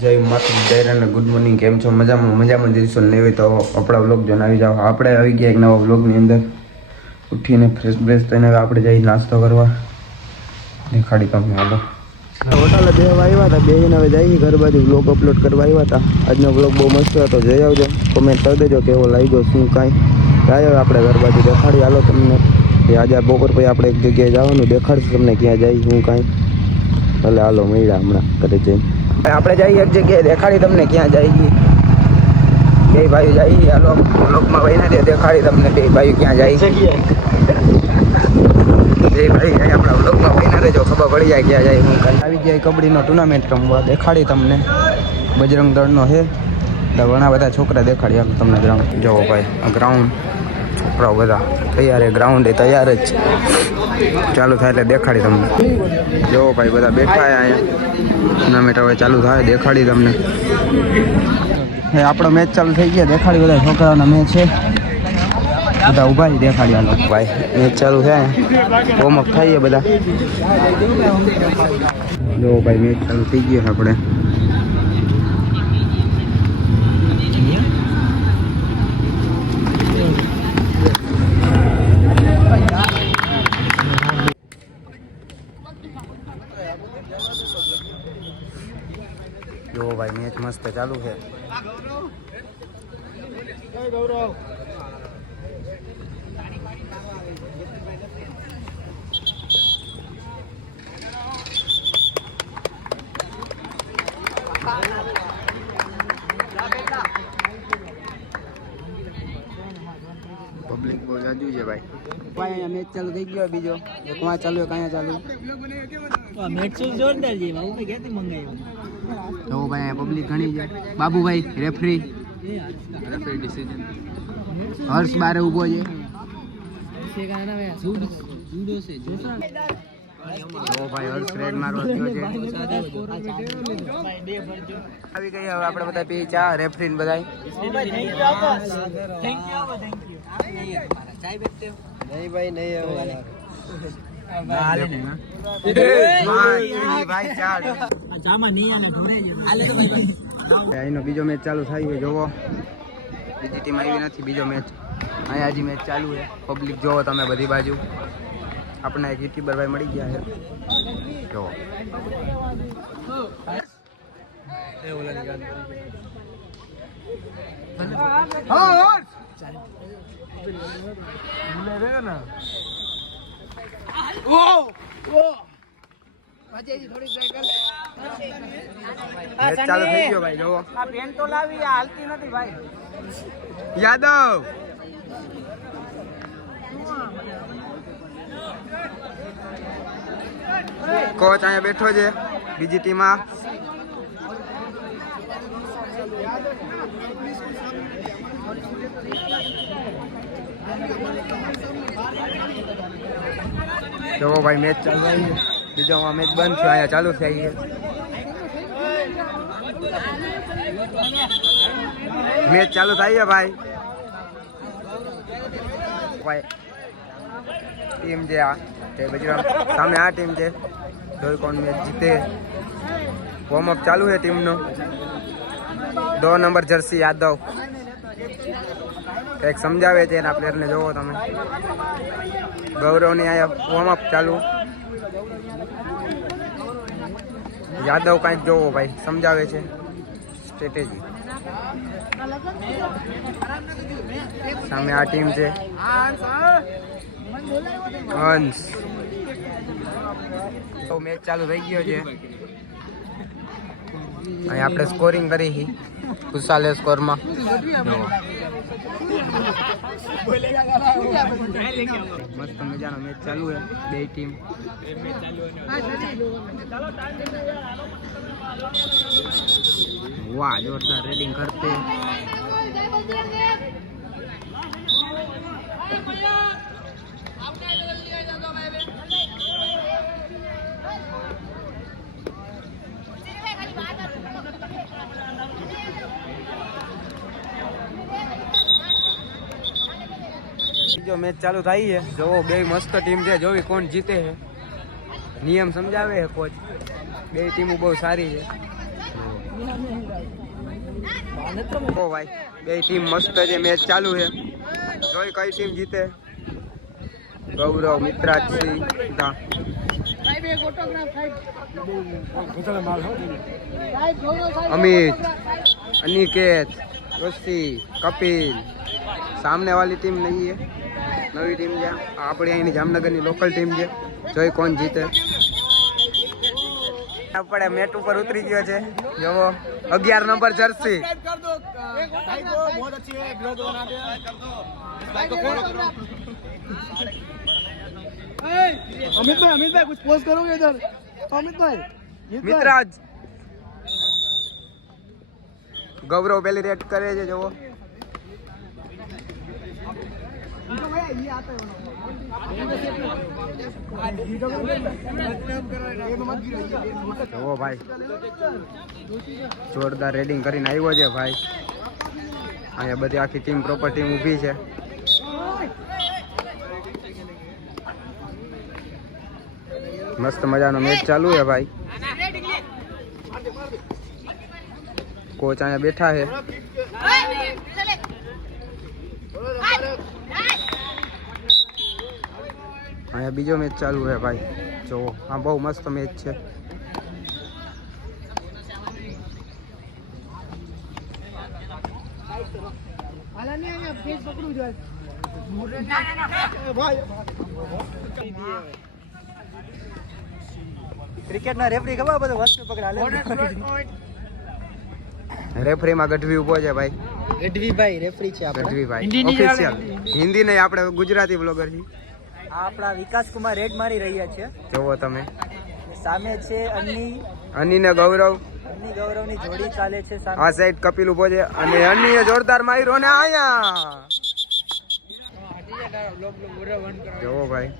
જય માતા જયરાને good morning. કેમ છો? મજામાં જઈશું ને તો આપણા વ્લોગ જોઈને આવી જાઓ. આપણે આવી ગયા એક નવા વ્લોગની અંદર. ઉઠીને ફ્રેશ થઈને આપણે જઈ નાસ્તો કરવા. દેખાડી તમને હાલો હોટલે બેહવા આવ્યા હતા. બેહીને હવે જઈએ ઘર બાજુ વ્લોગ અપલોડ કરવા આવ્યા હતા. આજનો વ્લોગ બહુ મસ્ત હતો. જઈ આવજો, કોમેન્ટ કરી દેજો કેવો લાગ્યો શું કાંઈ. જાય આપણે ઘર બાજુ દેખાડી હાલો તમને. આજે બપોર પછી આપણે એક જગ્યાએ જવાનું દેખાડશું તમને ક્યાં જાય શું કાંઈ. ભલે હાલો મળ્યા હમણાં ઘરે જઈને. આપણે જઈએ એક જગ્યાએ દેખાડી તમને ક્યાં જઈએ. બે ભાઈ જઈએ હાલો વ્લોગમાં વહીને દેખાડી તમને બે ભાઈ ક્યાં જાય છે. બે ભાઈ જાય આપણા વ્લોગમાં વહીને રહેજો, ખબર પડી જાય ક્યાં જાય હું કાંઈ. આવી ગયા કબડ્ડીનો ટુર્નામેન્ટ રમવા દેખાડી તમને. બજરંગ દળનો છે. ઘણા બધા છોકરા દેખાડી આમ તમને ગ્રાઉન્ડ જવો ભાઈ. આ ગ્રાઉન્ડ છોકરાઓ બધા તૈયાર છે. ગ્રાઉન્ડ એ તૈયાર જ છે. ચાલુ થાય એટલે દેખાડી તમને. જવો ભાઈ બધા બેઠા અહીંયા. ટુર્નામેન્ટ હવે ચાલુ થાય દેખાડી તમને. આપણો મેચ ચાલુ થઈ ગયા દેખાડી. બધા છોકરાઓના મેચ છે. બધા ઊભા છે દેખાડી હાલો ભાઈ. મેચ ચાલુ છે. વોર્મઅપ થઈએ બધા. જો ભાઈ મેચ ચાલુ થઈ ગયો આપણે. જો ભાઈ મેચ મસ્ત ચાલુ છે. પબ્લિક બહુ જાજુ છે ભાઈ. અહીંયા મેચ ચાલુ થઈ ગયો. બીજો એક વાં ચાલુ એક અહીંયા ચાલુ. મેચ જોરદાર છે. બાબુ ક્યાંથી મંગાવ્યું? તો ભાઈ પબ્લિક ઘણી છે. Babubhai referee decision. હર્ષ બારે ઊભો છે. તો ભાઈ હર્ષ રેડ મારવા ગયો છે. આવી ગઈ હવે આપણે બધા પી ચા રેફરી ને બધા. નહીં ભાઈ નહીં અહીંનો બીજો મેચ ચાલુ થાય છે. જોવો બીજી ટીમ આવી નથી. બીજો મેચ અહીંયા હજી મેચ ચાલુ છે. પબ્લિક જોવો તમે બધી બાજુ. આપણે એક યુટ્યુબર ભાઈ મળી ગયા છે. જોવો ચાલુ થઈ ગયો ભાઈ. જોવો આ પેન તો લાવી હાલતી નથી ભાઈ. યાદવ કોચ અહીંયા બેઠો છે બીજી ટીમમાં. જોવો ભાઈ મેચ ચાલુ થઈ ગઈ. બીજો મેચ બંધ છે. અહીંયા ચાલુ થઈ ગઈ. મેચ ચાલુ થઈ છે ભાઈ. ભાઈ ટીમ છે આ તે બજરંગ સામે આ ટીમ છે. જોઈ કોણ મેચ જીતે. વોર્મઅપ ચાલુ છે ટીમનો. 2 નંબર જર્સી યાદવ કંઈક સમજાવે છે એના પ્લેયરને. જોવો તમે ગૌરવની અહીંયા વોર્મઅપ ચાલુ. યાદવ કાંઈક જોવો ભાઈ સમજાવે છે સ્ટ્રેટેજી. સામે આ ટીમ છે હંસ. તો મેચ ચાલુ થઈ ગયો છે. અહીં આપણે સ્કોરિંગ કરી 45 સ્કોરમાં. મસ્ત મજાનો મેચ ચાલુ છે. બે ટીમ વાહ જોરદાર રેડિંગ કરતે. जो मैच चालू थी है जो बे मस्त टीम है जो भी कौन जीते है नियम समझावे है कोच बे टीमों बहुत सारी है ઓ ભાઈ બે ટીમ મસ્ત છે, મેચ ચાલુ છે. જોઈ કઈ ટીમ જીતે. ગૌરવ, મિત્રાજી, अमित, अनिकेत, रोशी, कपिल. सामने वाली टीम नहीं है, नवी टीम है. આપણે અહીંની જામનગરની લોકલ ટીમ છે. જોઈ કોણ જીતે. આપણે મેટ ઉપર ઉતરી ગયો છે. જોવો 11 નંબર જર્સી. अमित भाई कुछ पोस्ट करोगे इधर? अमित भाई मित्राज गौरव पहले रेड करे છે. જોવો જોવો ભાઈ જોરદાર રેડિંગ કરીને આવ્યો છે ભાઈ. અહીંયા બધી આખી ટીમ પ્રોપર ટીમ ઊભી છે. મસ્ત મજાનો મેચ ચાલુ છે ભાઈ. કોચ અહીંયા બેઠા છે. અહીંયા બીજો મેચ ચાલુ છે ભાઈ. જો આ બહુ મસ્ત મેચ છે. ક્રિકેટ ના રેફરી ખબર બધું વસ્તુ પકડા રેફરી માં ગઢવી ઉભો છે ભાઈ. ગઢવી ભાઈ રેફરી છે આપણા. ગઢવી ભાઈ ઓફિશિયલ હિન્દી નહીં, આપણે ગુજરાતી બ્લોગર છીએ. આ આપણા વિકાસ કુમાર રેડ મારી રહ્યા છે. જોવો તમે સામે છે અની ને ગૌરવ. અન્ની ગૌરવની જોડી ચાલે છે સામે. આ સાઈડ કપિલ ઉભો છે અને અનીએ જોરદાર માર્યો ને આયા. જોવો ભાઈ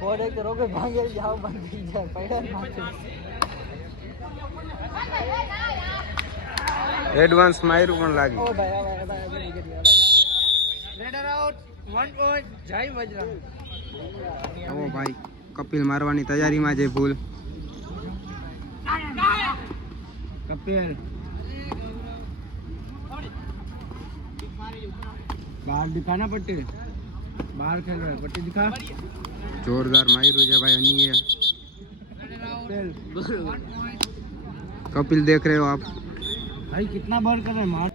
બોર્ડ એક રોગે ભાંગે જાવ બંધ થઈ જાય પૈડા નાખે. એડવાન્સ માર્યું પણ લાગી. ઓ ભાઈ રેડર આઉટ 1 પોઈન્ટ જય વજરા. જોવો ભાઈ કપિલ મારવાની તૈયારીમાં છે. ભૂલ कपिल बाहर दिखाना पट्टी, बाहर खेल रहा है, पट्टी दिखा. જોરદાર માર્યું છે ભાઈ અનીએ. कपिल देख रहे हो आप. भाई कितना बॉल कर रहे हैं मार.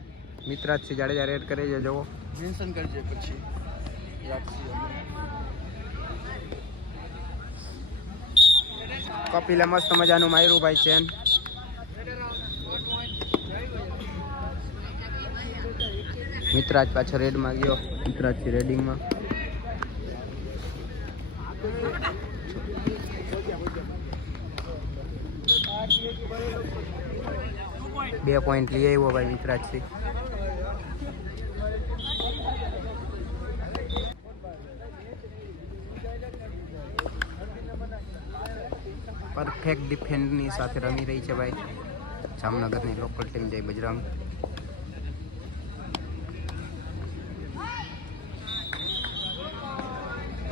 मित्राज से जाडेजा रेड करे છે. જોવો मेंशन करजे પછી કપિલે મસ્ત મજાનું માર્યું ભાઈ ચેન. મિત્રાજ પાછો રેડમાં ગયો. મિત્રાજ થી રેડિંગમાં. બે પોઈન્ટ લઈ આવ્યો ભાઈ મિત્રાજ થી. પરફેક્ટ ડિફેન્ડની સાથે રમી રહી છે ભાઈ જામનગરની લોકલ ટીમ જય બજરંગ.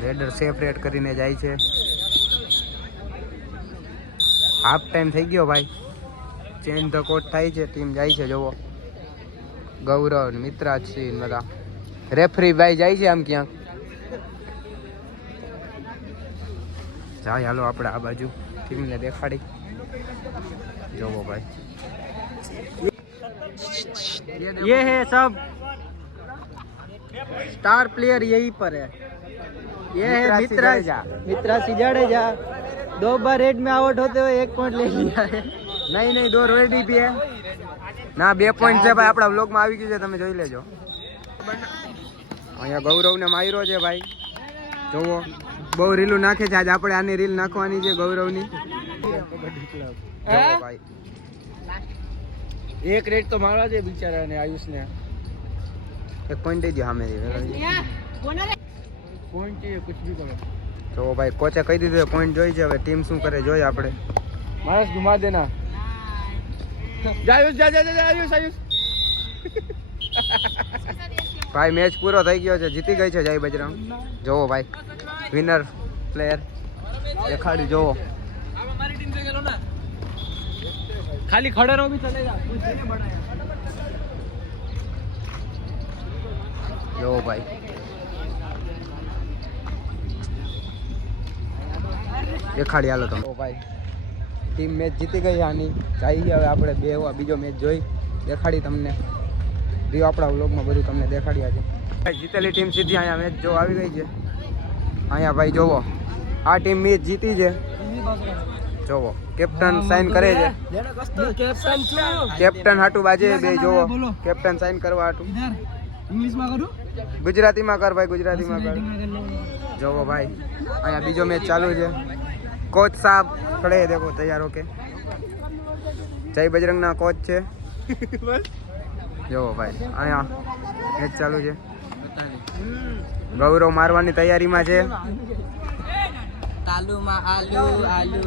રેડર સેફ રેડ કરીને જાય છે. હાફ ટાઈમ થઈ ગયો ભાઈ. ચેન્જ ધ કોટ થાય છે. ટીમ જાય છે. જોવો ગૌરવ મિત્રાજ સિંહ બધા રેફરી ભાઈ જાય છે આમ ક્યાંક. જાય હાલો આપણે આ બાજુ ટીમને દેખાડી. જોવો ભાઈ ये है सब स्टार प्लेयर यही पर है. ये है मित्रा जाडेजा. 2 बार रेड में आउट होते हुए 1 पॉइंट ले लिया है. નહીં નહીં દો રેડી પી હે ના 2 પોઈન્ટ છે ભાઈ. આપણા વ્લોગમાં આવી ગયું છે, તમે જોઈ લેજો. અહીંયા ગૌરવને માર્યો છે ભાઈ. જોવો બહુ રીલું નાખે છે. આજ આપણે આની રીલ નાખવાની છે ગૌરવની. જોવો ભાઈ एक रेड तो मारा છે બિચારા ને આયુષ ને. 1 પોઈન્ટ દઈ દો સામે. पॉइंट चाहिए कुछ भी करो. જોવો ભાઈ કોચે કહી દીધું પોઈન્ટ જોઈ છે. હવે ટીમ શું કરે જોઈએ આપણે. मानस घुमा देना. आयुष जा जा जा आयुष आयुष. ભાઈ મેચ પૂરો થઈ ગયો છે. જીતી ગઈ છે જય બજરંગ. જોવો ભાઈ વિનર પ્લેયર દેખાડી. જોવો खाली खड़े रहो भी चलेगा कोई चले बड़ा જો ભાઈ દેખાડી હાલો તમે ભાઈ ટીમ મેચ જીતી ગઈ આની જઈએ હવે આપણે બે બીજો મેચ જોઈ દેખાડી તમને રીઓ આપણા વ્લોગમાં બધું તમને દેખાડ્યા છે ભાઈ જીતેલી ટીમ સીધી અહીંયા મેચ જો આવી ગઈ છે અહીંયા ભાઈ જોવો આ ટીમ મેચ જીતી છે જોવો કેપ્ટન સાઈન કરે છે કેપ્ટન હાટુ બાજે બે જોવો કેપ્ટન સાઈન કરવા હાટુ इंग्लिश में करूं ગુજરાતીમાં કર ભાઈ ગુજરાતીમાં કર જોવો ભાઈ અહીંયા બીજો મેચ ચાલુ છે કોચ સાહેબ ખડે દેખો તૈયાર ઓકે જય બજરંગના કોચ છે જોવો ભાઈ અહીંયા મેચ ચાલુ છે ગૌરવ મારવાની તૈયારીમાં છે तालू में आलू आलू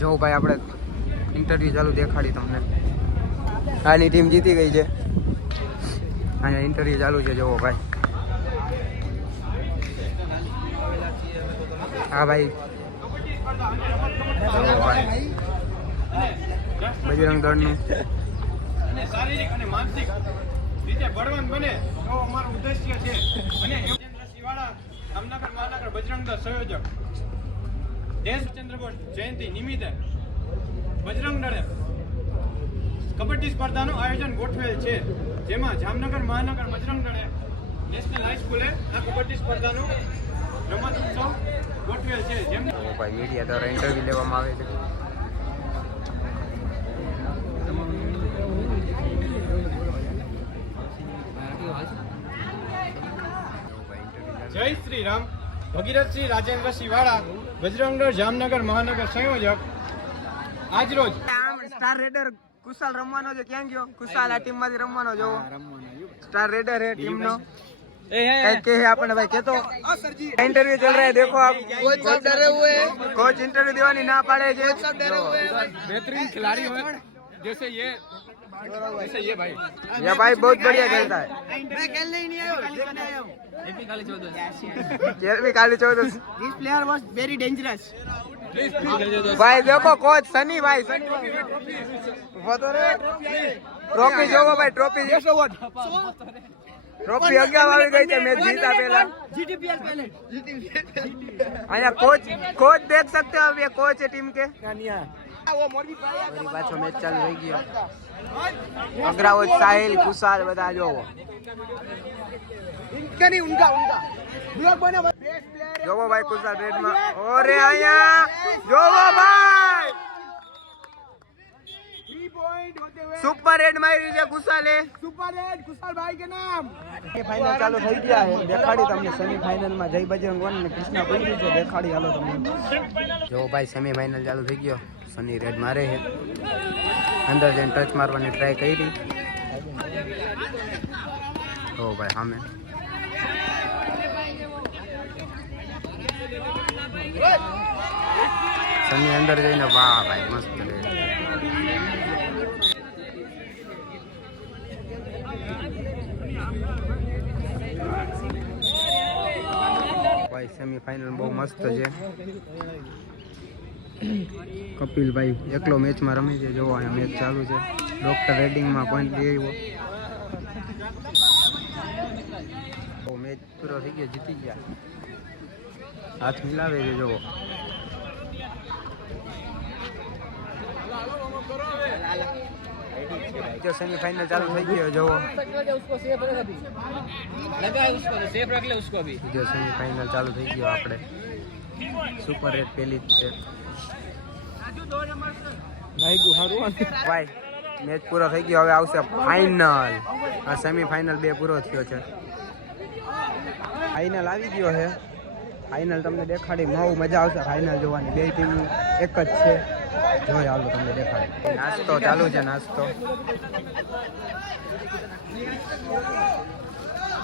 જો ભાઈ આપણે ઇન્ટરવ્યુ ચાલુ દેખાડી તમને આની ટીમ જીતી ગઈ છે અહીંયા ઇન્ટરવ્યુ ચાલુ છે જોવો ભાઈ હા ભાઈ જોવો ભાઈ બજરંગ દળનું શારીરિક અને માનસિક રીતે બળવાન બને તો અમારો ઉદ્દેશ્ય છે અને શિવાળા જામનગર મહાનગર બજરંગ દળ સંયોજક દેશચંદ્ર બોઝ જયંતિ નિમિત્તે બજરંગ દળે કબડ્ડી સ્પર્ધાનું આયોજન ગોઠવેલ છે જેમાં જામનગર મહાનગર બજરંગ દળે નેશનલ હાઈસ્કૂલે આ કબડ્ડી સ્પર્ધાનું રમત ઉત્સવ ગોઠવેલ છે જેમ ભાઈ મીડિયા દ્વારા ઇન્ટરવ્યુ લેવામાં આવે છે જય શ્રી રામ ભગીરથસિંહ રાજેન્દ્રસિંહ વાળા બજરંગ દળ જામનગર મહાનગર સંયોજક આજ રોજ સ્ટાર રેડર કુશાલ રમવાનો છે ક્યાં ગયો કુશાલ આ ટીમ માંથી રમવાનો જોવો स्टार रेडर है टीम नो कहीं के है आपने भाई कहतो इंटरव्यू चल रहा है देखो आप कोच सब डरे हुए हैं कोच इंटरव्यू देवानी ना पाड़े छे कोच सब डरे हुए हैं बेहतरीन खिलाड़ी हो जैसे ये भाई ये भाई बहुत बढ़िया खेलता है मैं खेलने ही नहीं आया देखने आया हूं भी काली 14 this player was very dangerous भाई देखो कोच सनी भाई ट्रॉफी जो भाई ट्रॉफी ट्रॉफी अग्यार આવી ગઈ છે મેચ जीता पहला जीटीपीएल पहले आया कोच देख सकते हो अब ये कोच है टीम के वो मोरबी पाछो मैच चालू થઈ ગયો अग्रावत साहिल कुशाल बता जो इनका नहीं उनका ब्लॉक बना जो वो भाई कुशाल रेड में ओरे आया जो वो भाई 3 पॉइंट होते हुए सुपर रेड मारी છે कुशाले सुपर रेड कुशाल भाई के नाम ये फाइनल चालू થઈ ગયા છે દેખાડી તમને સેમી फाइनल માં જય बजरंग वन ને કૃષ્ણા કોઈલી છે દેખાડી હાલો તમને જો ભાઈ સેમી फाइनल ચાલુ થઈ ગયો સની રેડ મારે છે અંદર જઈને ટચ મારવાની ટ્રાય કરી તો ભાઈ સામે સની અંદર જઈને વાહ ભાઈ મસ્ત રેડ ભાઈ સેમી फाइनल બહુ મસ્ત છે કપિલ ભાઈ એકલો મેચમાં રમે છે જો અહીંયા મેચ ચાલુ છે ડોક્ટર રેડિંગમાં પોઈન્ટ લઈ આવ્યો મેચ પૂરો થઈ ગયો જીતી ગયા હાથ મિલાવે છે જો जो सेमीफाइनल चालू થઈ ગયો જો उसको सेफ रख अभी लगा उसको तो सेफ रख ले उसको अभी जो सेमीफाइनल चालू થઈ ગયો આપણે સુપર રેડ પેલી જ છે લાઈગુ હારું ભાઈ મેચ પૂરો થઈ ગયો હવે આવશે ફાઇનલ આ સેમીફાઇનલ બે પૂરો થયો છે ફાઇનલ આવી ગયો છે ફાઇનલ તમને દેખાડી બહુ મજા આવશે ફાઇનલ જોવાની બે ટીમ એક જ છે જોઈ હાલો તમને દેખાડી નાસ્તો ચાલુ છે નાસ્તો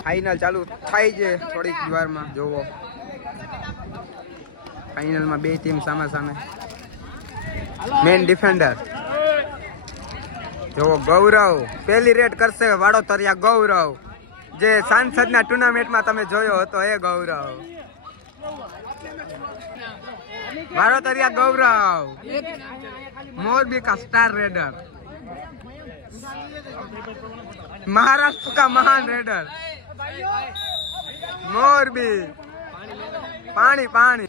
ફાઇનલ ચાલુ થાય છે થોડીક વારમાં જોવો ફાઇનલમાં બે ટીમ સામે સામે મેન ડિફેન્ડર જોવો ગૌરવ પહેલી રેડ કરશે વાડો તરિયા ગૌરવ જે સાંસદના ટુર્નામેન્ટમાં તમે જોયો હતો એ ગૌરવ. મારો તરિયા ગૌરવ, मोरबी का स्टार रेडर, महाराष्ट्र का महान रेडर मोरबी. पानी पानी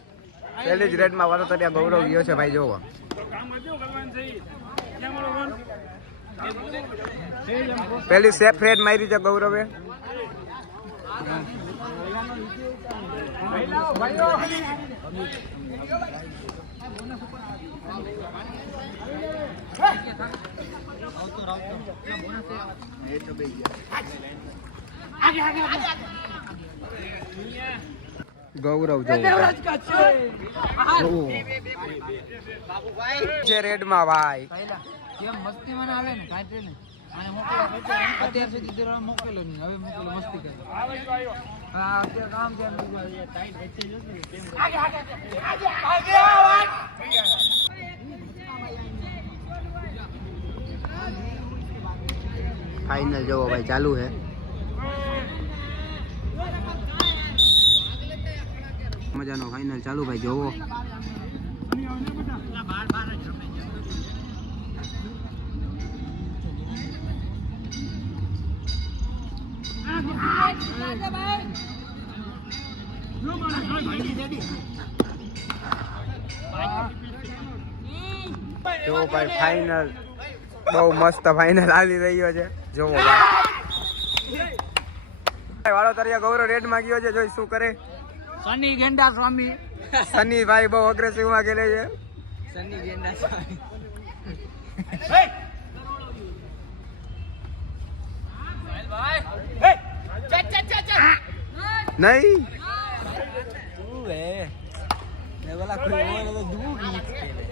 पहली ज रेड में वारो तरिया गौरव गयो છે ભાઈ. જોવો પહેલી સેફ રેડ મારી છે ગૌરવે. ગૌરવ જે રેડ માં ભાઈ કેમ મસ્તી મને હાલે ને કાંઈ ને આને મોકલા અત્યાર સુધી તો મોકલેલો નહીં, હવે મોકલો મસ્તી કરે. હા અત્યારે કામ છે ટાઈટ વચ્ચે જશે કેમ ફાઇનલ જોવો ભાઈ ચાલુ છે. મજાનો ફાઇનલ ચાલુ ભાઈ જોવો. જો ભાઈ ફાઇનલ બહુ મસ્ત ફાઇનલ આવી રહ્યો છે. જોવો ભાઈ વાળો તરિયા ગૌરવ રેડ માં ગયો છે. જોઈ શું કરે સની ગેંડા સ્વામી. સની ભાઈ બહુ અગ્રેસિવ માં ખેલે છે. સની ગેંડા સ્વામી નહીં તું હે ને વાલા કોઈ ઓર તો દૂર ગીત ખેલે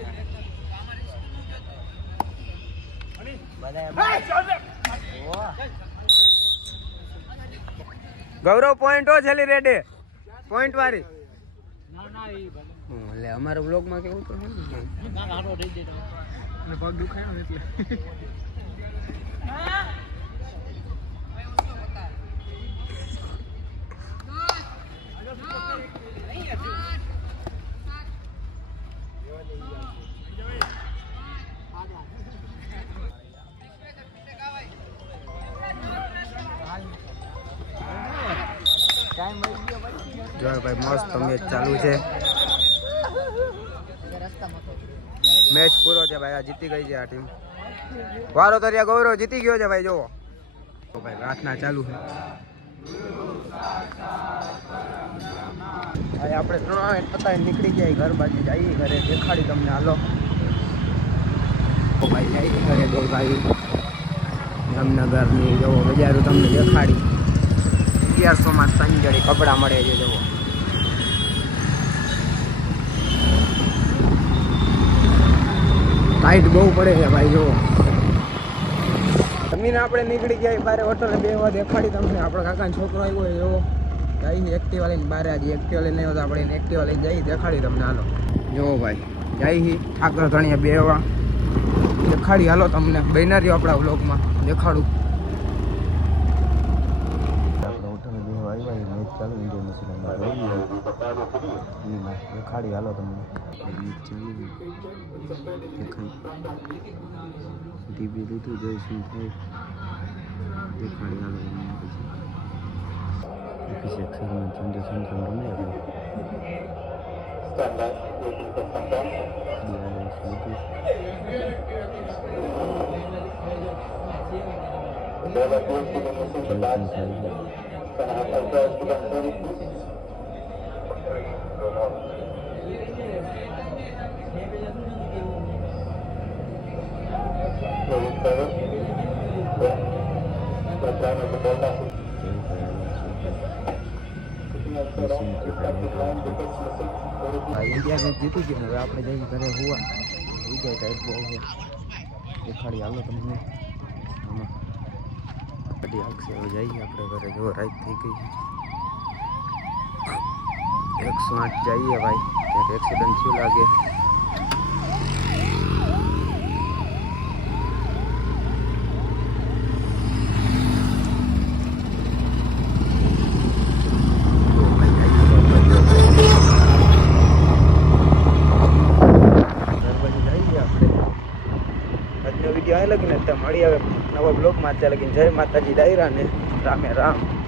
ગૌરવ પોઈન્ટ હો છેલ્લી રેડે પોઈન્ટ વાળી. ના ના એ એટલે અમારા બ્લોગ માં કેવું તો ના હારો દઈ દે તમે ને પગ દુખાયો ને એટલે જો ભાઈ મસ્ત મેચ ચાલુ છે. મેચ પૂરો છે ભાઈ. આ જીતી ગઈ છે આ ટીમ. વારો તરિયા ગૌરવ જીતી ગયો છે ભાઈ. જોવો તો ભાઈ પ્રાર્થના ચાલુ છે. ભાઈ આપણે ટુર્નામેન્ટ પતાવી નીકળી ગયા ઘર બાજુ જઈએ ઘરે. દેખાડી તમને હાલો તો ભાઈ જઈએ ઘરે. બે ભાઈ જામનગરની જોવો બજારો તમને દેખાડી. 1100 માં 3 જોડી કપડા મળે છે. જોવો ટાઈટ બહુ પડે છે ભાઈ. જો જમીને આપણે નીકળી ગયા બારે હોટલે બેવા. દેખાડી તમને આપણો કાકાનો છોકરો આવ્યો હોય એવો જઈ એક્ટિવા લઈને બારે. આજે એક્ટિવા લઈને આવ્યો તો આપણે એક્ટિવા લઈને જઈ. દેખાડી તમને હાલો. જોવો ભાઈ જઈ ઠાકર ધણીયા બેવા. દેખાડી હાલો તમને. બન્યા રહ્યો આપણા વ્લોગમાં દેખાડું. આપણે હોટલે બેવા આવ્યા. મેચ ચાલુ ઇન્ડિયન દેખાડી હાલો તમને. ટીવી લીધું જોઈ શું થાય. દેખાડી હાલો પછી ટ્રાન્ઝેક્શન રમે ઇન્ડિયા મેચ જીતી ગયું. હવે આપણે જઈ ઘરે હોવા વિજય ટાઈપ બહુ છે. દેખાડી હાલો તમને આમાં બધી આવશે. હવે જઈએ આપણે ઘરે. જો રાઈટ થઈ ગઈ 108 જઈએ ભાઈ. ત્યારે એક્સિડન્ટ થયું લાગે. આજનો વિડીયો અહીં લગીને તો મળી આવે નવા બ્લોગમાં. ત્યાં લગીને જય માતાજી ડાયરા ને રામે રામ.